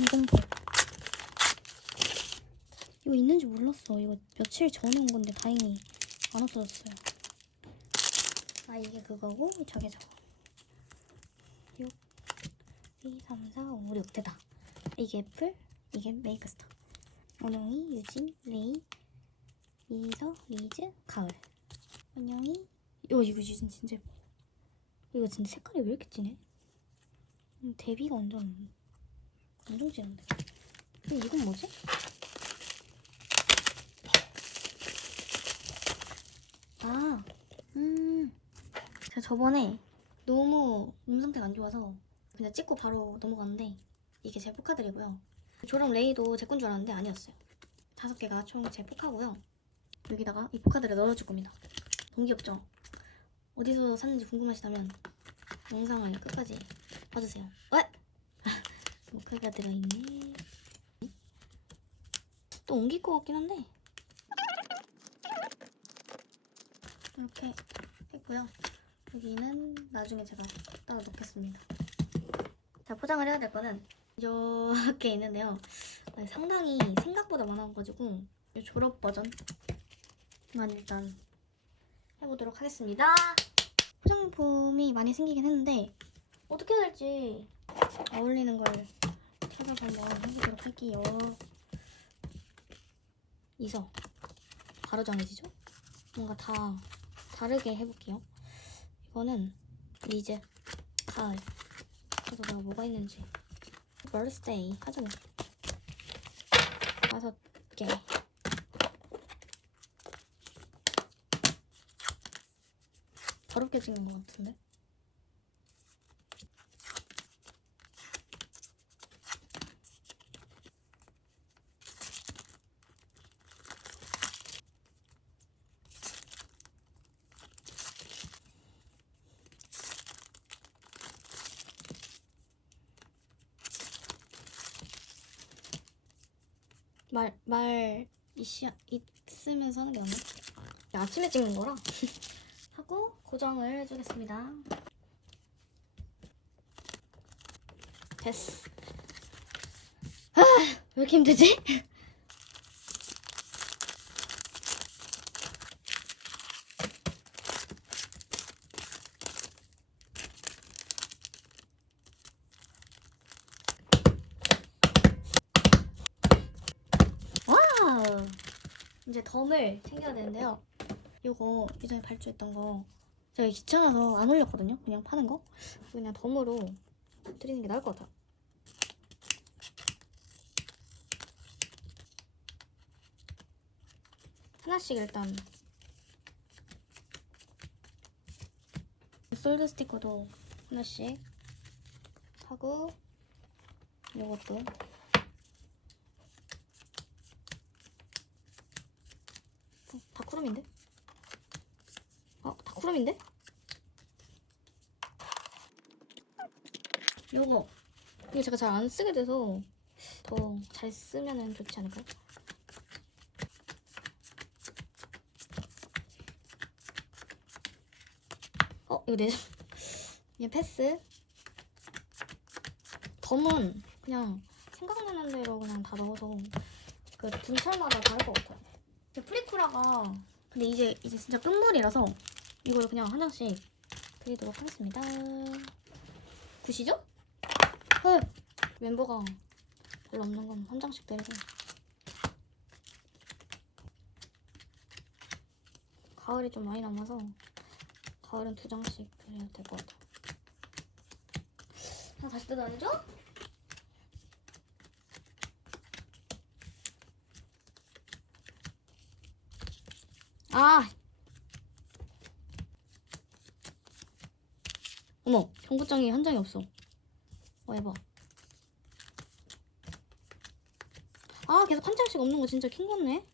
이공볼 이거 있는지 몰랐어. 이거 며칠 전에 온 건데 다행히 안 없어졌어요. 아 이게 그거고 저게 저거. 6, 2, 3, 4, 5, 6 됐다. 이게 애플, 이게 메이크스타. 원영이, 유진, 레이, 이서, 리즈, 가을. 원영이, 어 이거 유진 진짜. 이거 진짜 색깔이 왜 이렇게 진해? 음, 데뷔가 완전 엄청 진한데. 근데 이건 뭐지? 아, 음. 제가 저번에 너무 몸 상태가 안 좋아서 그냥 찍고 바로 넘어갔는데 이게 제 포카들이고요. 조랑 레이도 제 건 줄 알았는데 아니었어요. 다섯 개가 총 제 포카고요. 여기다가 이 포카들을 넣어줄 겁니다. 너무 귀엽죠? 어디서 샀는지 궁금하시다면 영상을 끝까지 봐주세요. 왜? 모카가 들어있네. 또 옮길 것 같긴 한데 이렇게 했고요. 여기는 나중에 제가 따로 넣겠습니다. 자 포장을 해야 될 거는 이렇게 있는데요. 아, 상당히 생각보다 많아가지고 이 졸업 버전만 일단 해보도록 하겠습니다. 포장품이 많이 생기긴 했는데 어떻게 해야 될지 어울리는 걸 찾아서 한번 해보도록 할게요. 이서 바로 정해지죠? 뭔가 다 다르게 해볼게요. 이거는 리즈, 가을. 그래서 내가 뭐가 있는지. birthday 하자 뭐. 다섯 개. 더럽게 찍는 것 같은데? 말, 말, 이시, 있으면서 하는 게 낫네. 아침에 찍는 거라. 하고 고정을 해주겠습니다. 됐어. 아, 왜 이렇게 힘들지? 와우. 이제 덤을 챙겨야 되는데요. 이거 예전에 발주했던 거 제가 귀찮아서 안 올렸거든요. 그냥 파는 거. 그냥 덤으로 드리는 게 나을 것 같아요. 하나씩 일단 솔드 스티커도 하나씩 하고 이것도 어, 다 쿠럼인데? 쿠럼인데? 요거 이거 제가 잘 안 쓰게 돼서 더 잘 쓰면은 좋지 않을까요? 어, 이거 내 그냥 패스. 덤은 그냥 생각나는 대로 그냥 다 넣어서 그 분철마다 다를 것 같아요. 프리쿠라가 근데 이제 이제 진짜 끝물이라서 이걸 그냥 한 장씩 드리도록 하겠습니다. 구시죠? 헐 멤버가 별로 없는 건 한 장씩 드리고 가을이 좀 많이 남아서 가을은 두 장씩 드려야 될것 같아. 하나 다시 뜯어내죠? 아! 어머, 경고장이 한 장이 없어. 어, 해봐. 아, 계속 한 장씩 없는 거 진짜 킹 같네.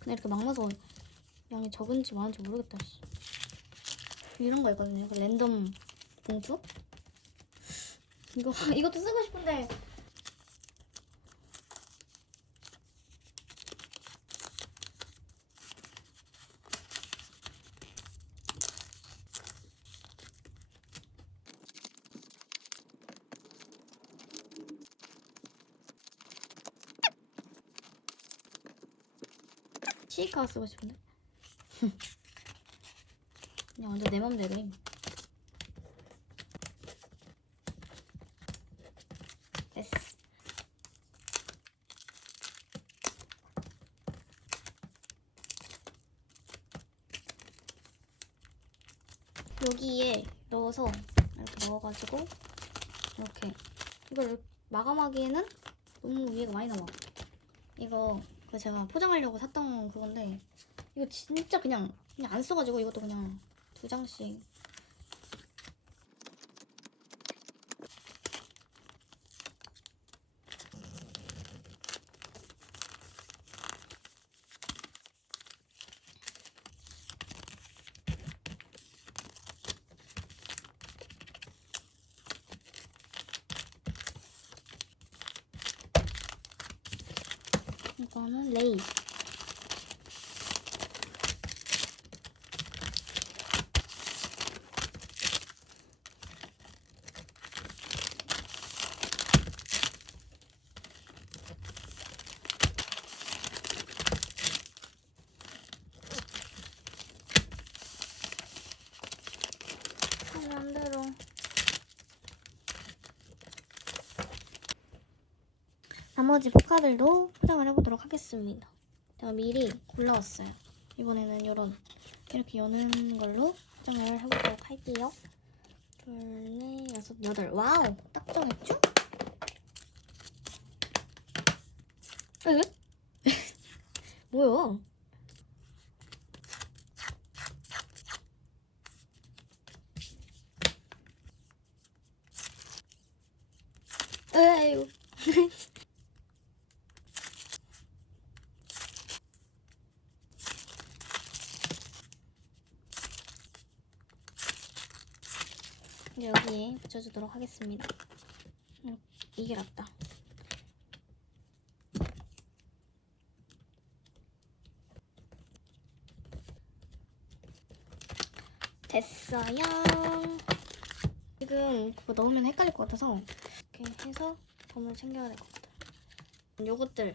근데 이렇게 막 넣어서 양이 적은지 많은지 모르겠다. 씨. 이런 거 있거든요. 그 랜덤 봉투? 이거 이것도 쓰고 싶은데 시카 쓰고 싶은데. 그냥 완전 내 맘대로 임. 됐어. 여기에 넣어서 이렇게 넣어가지고 이렇게 이걸 마감하기에는 너무 위에가 많이 나와. 이거 그 제가 포장하려고 샀던 그건데 이거 진짜 그냥 그냥 안 써가지고 이것도 그냥 두 장씩 이거는 레이 맘대로 나머지 포카들도 포장을 해보도록 하겠습니다. 제가 미리 골라왔어요. 이번에는 이런 이렇게 여는 걸로 포장을 해보도록 할게요. 둘, 넷, 여섯, 여덟. 와우! 딱 정했죠? 에? 뭐야? 에이, 이제 여기에 붙여주도록 하겠습니다. 음, 이게 낫다. 됐어요. 지금 그거 넣으면 헷갈릴 것 같아서 이렇게 해서 범을 챙겨야 될 것 같아. 요것들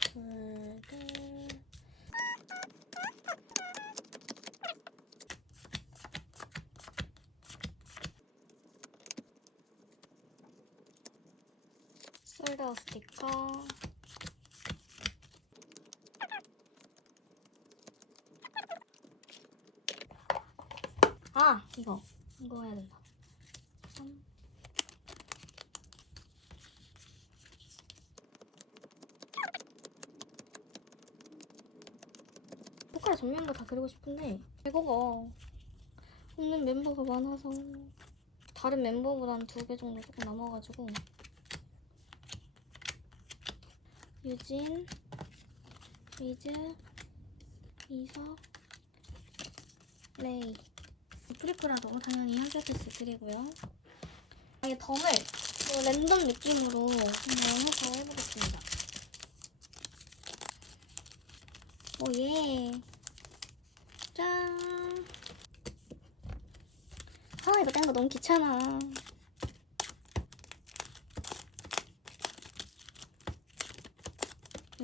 둘, 둘. 솔더 스티커. 아 이거. 이거 해야 된다. 삼. 포카의 전면도 다 그리고 싶은데 이거가 없는 멤버가 많아서 다른 멤버보다는 두 개 정도 조금 남아가지고 유진, 리즈, 이서, 레이. 프리크라도 당연히 한 세트씩 드리고요. 이게 덤을 그 랜덤 느낌으로 한번 해서 해보겠습니다. 오예. 짠. 아 이거 딴거 너무 귀찮아.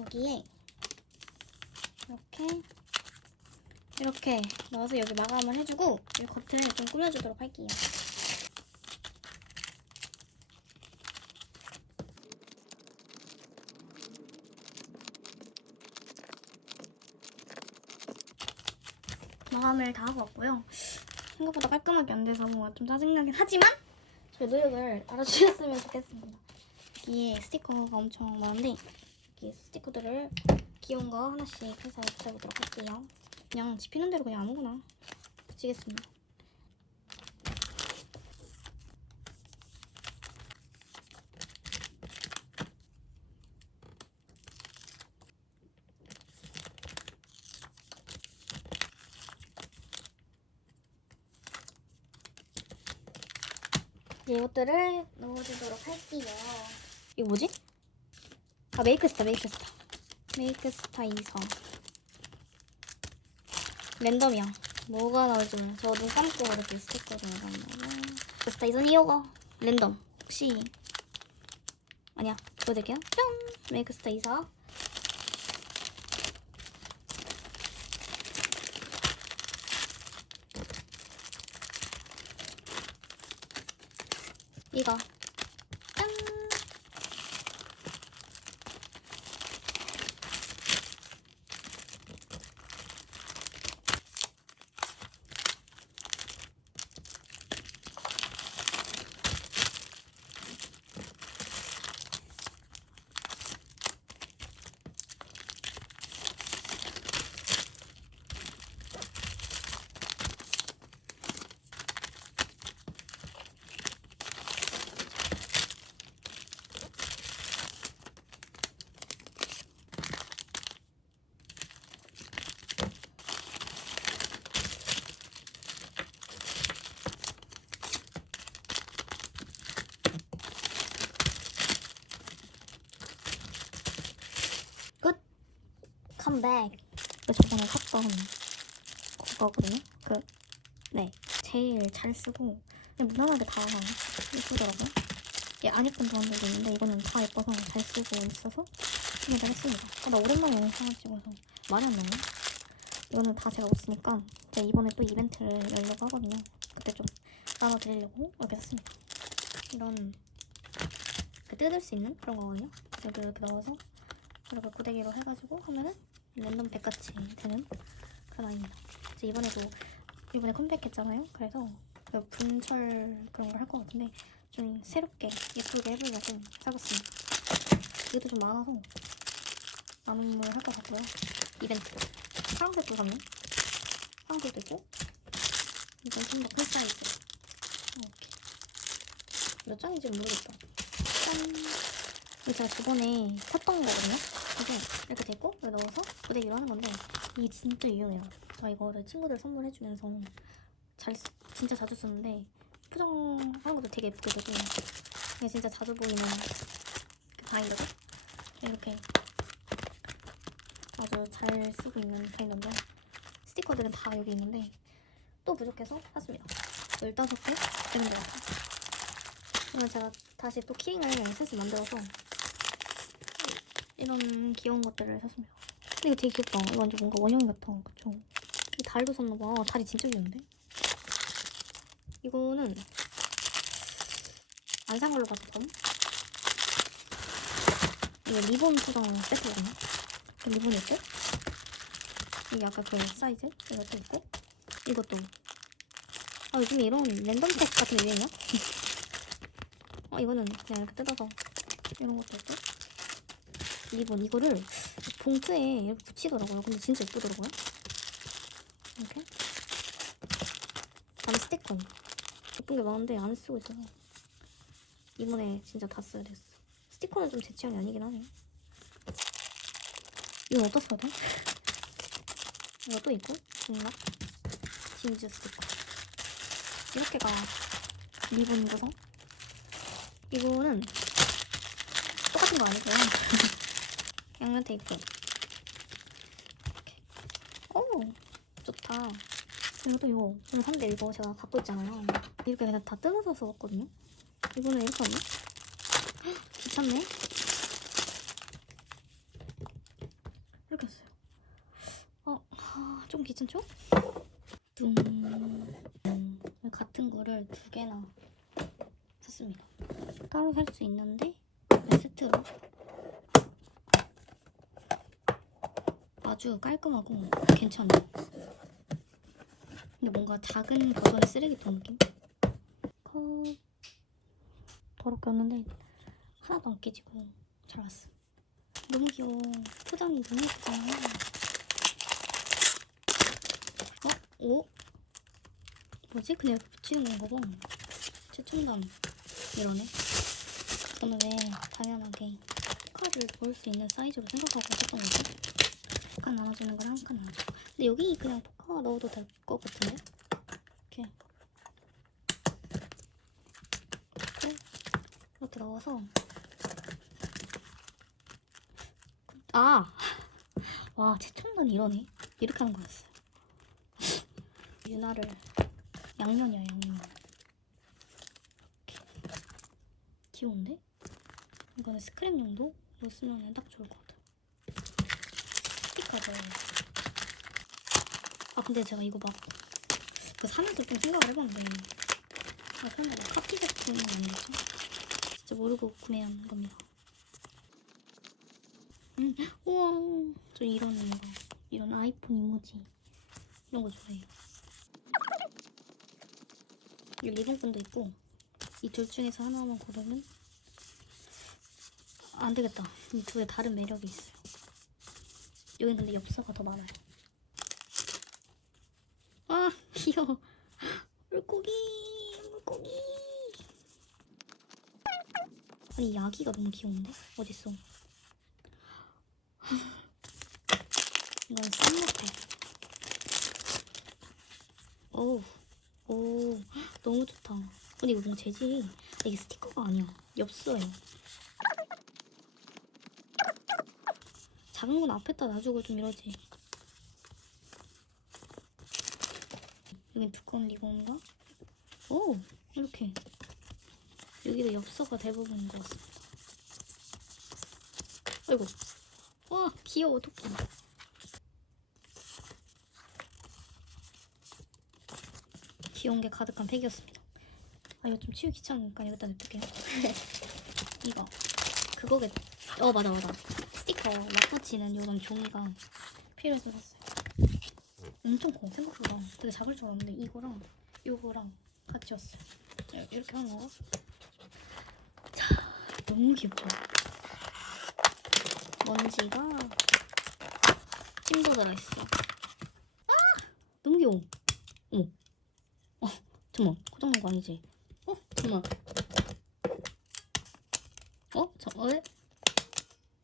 여기에 이렇게 이렇게 넣어서 여기 마감을 해주고 이 겉을 좀 꾸며주도록 할게요. 마감을 다 하고 왔고요. 생각보다 깔끔하게 안 돼서 좀 짜증나긴 하지만 저의 노력을 알아주셨으면 좋겠습니다. 여기에 스티커가 엄청 많은데 여기 스티커들을 귀여운 거 하나씩 해서 붙여보도록 할게요. 그냥 집히는 대로 그냥 아무거나 붙이겠습니다. 이제 이것들을 넣어주도록 할게요. 이거 뭐지? 아 메이크스타 메이크스타. 메이크스타 2성. 랜덤이야. 뭐가 나올지 몰라. 저눈 감고 이렇게 스티커를 해봤는데 메이크스타 2성 2호가. 랜덤. 혹시 아니야. 보여드릴게요. 뿅! 메이크스타 2성. 이거. 컴백. 그 저번에 샀던 그거거든요. 그 네. 제일 잘 쓰고 그냥 무난하게 다 예쁘더라고요. 이게 안 예쁜 도안들도 있는데 이거는 다 예뻐서 잘 쓰고 있어서 구매했습니다. 아, 나 오랜만에 영상을 찍어서 말이 안 나네. 이거는 다 제가 못 쓰니까 제가 이번에 또 이벤트를 열려고 하거든요. 그때 좀 나눠드리려고 이렇게 샀습니다. 이런 그 뜯을 수 있는 그런 거거든요. 여기 이렇게 넣어서 이렇게 고데기로 해가지고 하면은 랜덤 백같이 되는. 이제 이번에도 이번에 컴백했잖아요. 그래서 그 분철 그런 걸 할 것 같은데 좀 새롭게 예쁘게 해보려고 사봤습니다. 이것도 좀 많아서 인물 할것 같고요. 이벤트 파란색도 샀네. 파란색도 있고 이건 좀 더 큰 사이즈. 이렇게 몇 장인지 모르겠다. 짠. 이거 제가 저번에 샀던 거거든요. 이게 이렇게 되고 여기 넣어서 고데기로 하는 건데 이게 진짜 유용해요. 저 이거를 친구들 선물해주면서 잘 쓰- 진짜 자주 쓰는데 포장하는 것도 되게 예쁘게 되고 이게 진짜 자주 보이는 그 바인더죠. 이렇게 아주 잘 쓰고 있는 바인더인데 스티커들은 다 여기 있는데 또 부족해서 샀습니다. 15개 되는 것 같아요. 오늘 제가 다시 또 키링을 셋을 만들어서 이런 귀여운 것들을 샀습니다. 근데 이거 되게 귀엽다. 이거 완전 뭔가 원형 같아. 그쵸? 이 달도 샀나봐. 달이 진짜 귀여운데? 이거는 안 산 걸로 봤거든? 이거 리본 포장 세트거든요? 그 리본이 있고 이게 아까 그 사이즈? 이것도 있고 이것도 아 요즘에 이런 랜덤 팩 같은 게 유행이야? 어 이거는 그냥 이렇게 뜯어서 이런 것도 있고 리본 이거를 봉투에 이렇게 붙이더라고요. 근데 진짜 예쁘더라고요. 이렇게 다음 스티커 예쁜 게 많은데 안 쓰고 있어서 이번에 진짜 다 써야 됐어. 스티커는 좀 제 취향이 아니긴 하네. 이거 어디다 써야 돼? 이거 또 있고 뭔가 진주 스티커 이렇게가 리본 구성 이거는 똑같은 거 아니고요. 양면 테이프. 이렇게. 오, 좋다. 이것도 이거 오늘 샀는데 이거 제가 갖고 있잖아요. 이렇게 그냥 다 뜯어서 써왔거든요. 이거는 이렇게? 헉, 귀찮네. 이렇게 왔어요. 어, 하, 좀 귀찮죠? 뚱. 음, 같은 거를 두 개나 샀습니다. 따로 살 수 있는데 네, 세트로 아주 깔끔하고 괜찮아요. 근데 뭔가 작은 버전의 쓰레기통 느낌? 컵 더럽게 왔는데 하나도 안 깨지고 잘 왔어. 너무 귀여워. 포장이 너무 예쁘잖아요. 어? 오? 뭐지? 그냥 붙이는 건가 봐. 최첨단 이러네. 저는 왜 당연하게 포카를 볼 수 있는 사이즈로 생각하고 했던 거지? 한칸 나눠주는 거랑 한 칸 나눠줘. 근데 여기 그냥 포카 넣어도 될 것 같은데? 이렇게. 이렇게. 이렇게 넣어서. 아! 와, 최첨단 이러네. 이렇게 하는 거였어요. 유나를 양면이야, 양면. 이렇게. 귀여운데? 이거는 스크랩 용도 로 쓰면 딱 좋을 것 같아. 아 근데 제가 이거 막 그 사면서 좀 생각을 해봤는데 아, 설마 이거 카피 제품은 아니겠죠? 진짜 모르고 구매한 겁니다. 음, 우와, 저 이런 거, 이런 아이폰 이모지 이런 거 좋아해요. 이 리본끈도 있고 이 둘 중에서 하나만 고르면 안 되겠다. 이 둘에 다른 매력이 있어요. 여긴 근데 엽서가 더 많아요. 아 귀여워. 물고기 물고기. 아니 야기가 너무 귀여운데 어딨어? 이건 썸머페. 오, 오, 너무 좋다. 근데 이거 뭔가 재질이 아, 이게 스티커가 아니야. 엽서예요. 작은 건 앞에다 놔주고 좀 이러지. 여기 두꺼운 리본과 오 이렇게 여기도 엽서가 대부분인 것 같습니다. 아이고 와 귀여워 토끼. 귀여운 게 가득한 팩이었습니다. 아 이거 좀 치우기 귀찮으니까 여기다 냅둘게요. 이거 그거겠. 어 맞아 맞아. 스티커 막 붙이는 이런 종이가 필요해서 샀어요. 엄청 커 생각보다 되게 작을 줄 알았는데 이거랑 이거랑 같이 왔어요. 이- 이렇게 하는 거. 자 너무 귀엽죠. 먼지가 찜도 들어있어. 아 너무 귀여워. 어머. 어 잠만 고장난 거 아니지? 어 잠만. 어? 저, 어?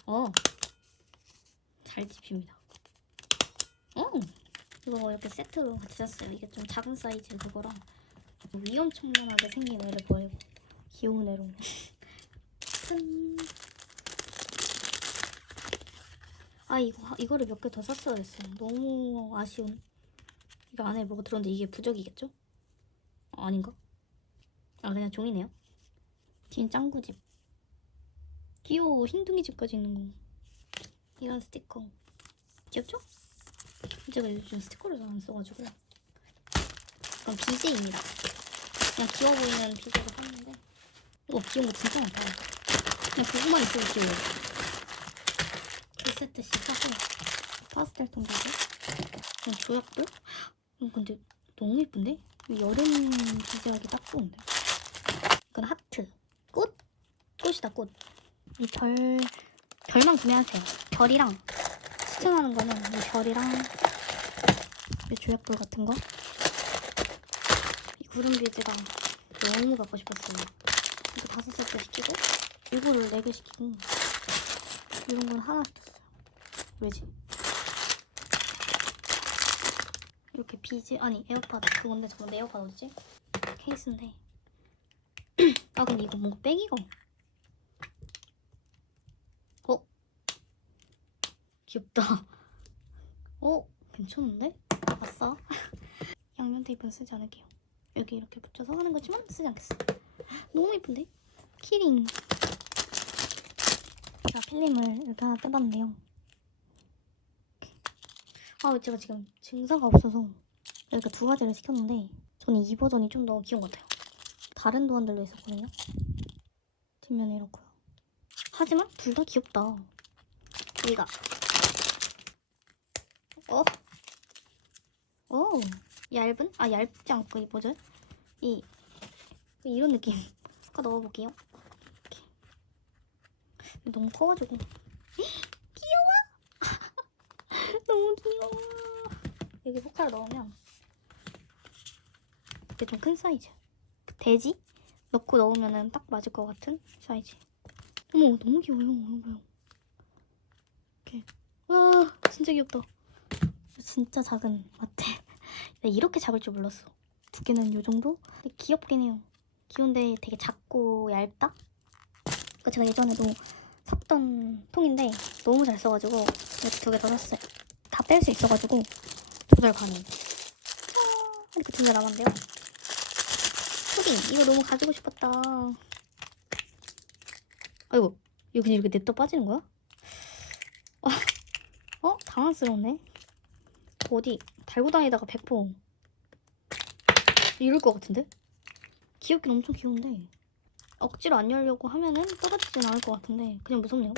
어. 잘 집힙니다. 어. 이거 이렇게 세트로 같이 샀어요. 이게 좀 작은 사이즈 그거랑 위험천만하게 생긴 애를 버리고 귀여운 애로. 짠. 아 이거 이거를 몇 개 더 샀어야 했어요. 너무 아쉬운. 이거 안에 뭐가 들었는데 이게 부적이겠죠? 아, 아닌가? 아 그냥 종이네요. 뒤엔 짱구집. 귀여워 흰둥이 집까지 있는 거. 이런 스티커. 귀엽죠? 제가 요즘 스티커를 잘 안 써가지고. 이건 BJ입니다. 그냥 귀여워 보이는 BJ를 샀는데. 이거 귀여운 거 진짜 많다. 그냥 보고만 있어도 귀여워. 두 세트씩 사고. 파스텔. 그냥 조약돌? 이거 근데 너무 예쁜데? 이 여름 비즈하기 딱 좋은데. 이건 하트. 꽃? 꽃이다 꽃. 이 별, 별만 구매하세요. 별이랑 추천하는 거는 이 별이랑 이 조약돌 같은 거. 이 구름 비즈가 너무 갖고 싶었어요. 이거 다섯 세트 시키고 이거를 네 개 시키고 이런 건 하나 시켰어요. 왜지? 이렇게 비즈 아니 에어팟 그건데 저건 내 에어팟 어디지? 케이스인데 아 근데 이거 뭔가 빼기가 어? 귀엽다. 어? 괜찮은데? 아싸. 양면 테이프는 쓰지 않을게요. 여기 이렇게 붙여서 하는 거지만 쓰지 않겠어. 너무 예쁜데? 키링. 제가 필름을 이렇게 하나 떼봤는데요. 아, 제가 지금 증상가 없어서 이렇게 두 가지를 시켰는데 저는 이 버전이 좀 더 귀여운 것 같아요. 다른 도안들도 있었거든요. 뒷면에 이렇고요. 하지만 둘 다 귀엽다. 여기가 어? 오 얇은? 아 얇지 않고 이 뭐죠? 이 이런 느낌. 아까 넣어볼게요. 이렇게. 너무 커가지고 귀여워. 너무 귀여워. 여기 포카를 넣으면 이게 좀 큰 사이즈. 돼지 넣고 넣으면은 딱 맞을 것 같은 사이즈. 어머 너무 귀여워요. 여러분. 이렇게 와 진짜 귀엽다. 진짜 작은 마트. 나 이렇게 작을 줄 몰랐어. 두께는 이 정도? 근데 귀엽긴 해요. 귀여운데 되게 작고 얇다? 그 제가 예전에도 샀던 통인데 너무 잘 써가지고 두 개 더 샀어요. 다 뺄 수 있어가지고 조절 가능. 짠! 이렇게 두 개 남았는데요. 푸딩 이거 너무 가지고 싶었다. 아이고 이거 그냥 이렇게 냅둬 빠지는 거야? 어, 어? 당황스럽네. 어디 달고 다니다가 백포 이럴 것 같은데? 귀엽긴 엄청 귀여운데 억지로 안 열려고 하면은 떨어지진 않을 것 같은데 그냥 무섭네요.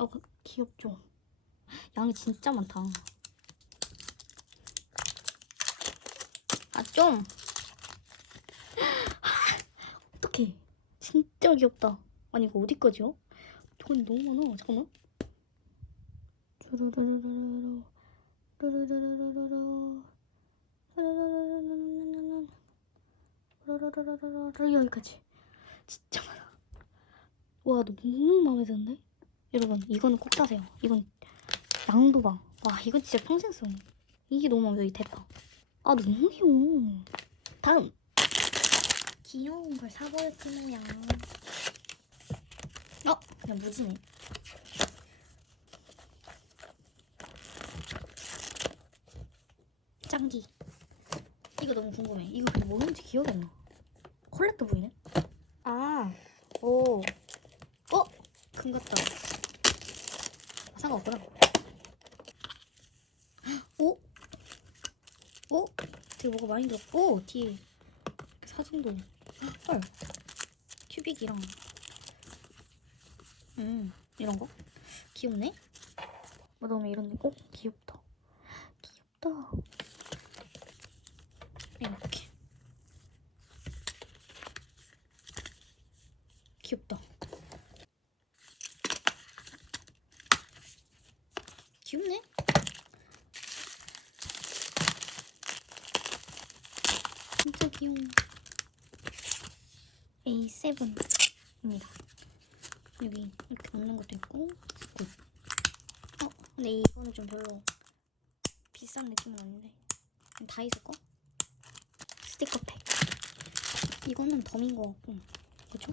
어 그- 귀엽죠. 양이 진짜 많다. 아 좀. 어떡해. 진짜 귀엽다. 아니 이거 어디 거지요? 저건 너무 많아. 잠깐만. 루루루루루루. 루 루루루루루루. 루루루루루루. 여기까지. 진짜 많아. 와 너무 마음에 드는데? 여러분 이거는 꼭 사세요. 이건 양도 봐. 와 이건 진짜 평생 써. 이게 너무 마음에 들어. 이 대파. 아 너무 귀여워. 다음. 귀여운 걸 사버렸구나요. 어 그냥 무지네. 짱기. 이거 너무 궁금해. 이거 근데 뭐였는지 기억이 안 나. 콜렉터 보이네? 아, 오. 어? 금 같다. 상관없구나. 오? 오? 되게 뭐가 많이 들었고, 오, 뒤에. 사진도. 헐. 큐빅이랑. 음, 이런 거? 귀엽네? 뭐 너무 이런 데, 오, 귀엽다. 귀엽다. 이렇게. 귀엽다. 귀엽네? 진짜 귀여워. A7입니다. 여기 이렇게 넣는 것도 있고, 굿. 어, 근데 이거는 좀 별로 비싼 느낌은 아닌데. 다이소 거? 스티커 팩. 이거는 덤인 것 같고, 그죠?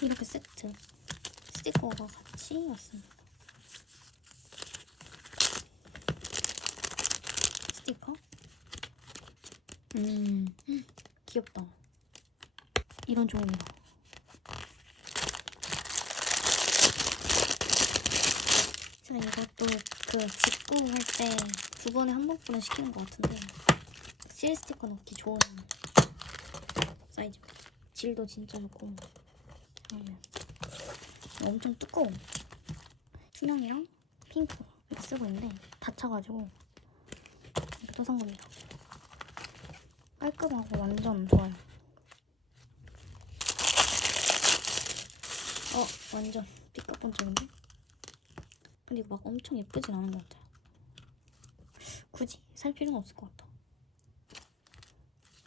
이렇게 세트 스티커가 같이 왔습니다. 스티커? 음, 귀엽다. 이런 종류다. 제가 이것도 그 직구 할 때 두 번에 한 번씩은 시키는 것 같은데 실 스티커 넣기 좋은 사이즈입니다. 질도 진짜 좋고 그러면 엄청 두꺼워. 춘향이랑 핑크 이렇게 쓰고 있는데 다쳐가지고 이렇게 또 산 겁니다. 깔끔하고 완전 좋아요. 어, 완전 삐까뻔쩍인데? 근데 막 엄청 예쁘진 않은 것 같아요. 굳이 살 필요는 없을 것 같아.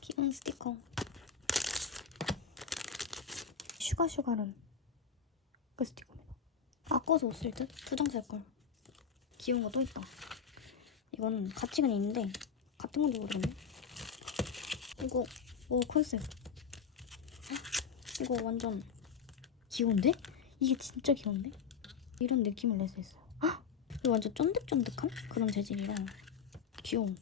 귀여운 스티커. 슈가슈가는 아까워서 못 쓸 듯? 투정 색깔. 귀여운 거 또 있다. 이거는 가치는 있는데 같은 건지 모르겠네. 이거 오 컨셉. 이거 완전 귀여운데? 이게 진짜 귀여운데? 이런 느낌을 낼 수 있어요. 헉! 이거 완전 쫀득쫀득한 그런 재질이라 귀여움.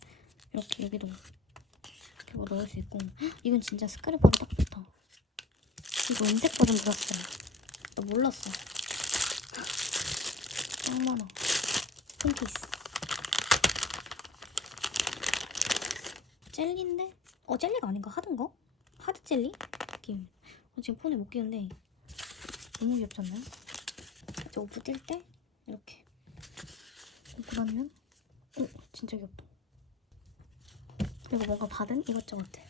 이렇게 여기도 이렇게 뭐 넣을 수 있고 헉! 이건 진짜 스크래퍼로 딱 좋다. 이거 은색 버전 들었어요. 나 몰랐어. 짱 많아. 폰케이스. 젤리인데? 어 젤리가 아닌가? 거? 하드 젤리? 느낌. 어, 지금 폰에 못 끼는데 너무 귀엽지 않나요? 이제 오프 뛸때 이렇게 다니면 어 진짜 귀엽다. 그리고 뭔가 받은 이것저것 같아.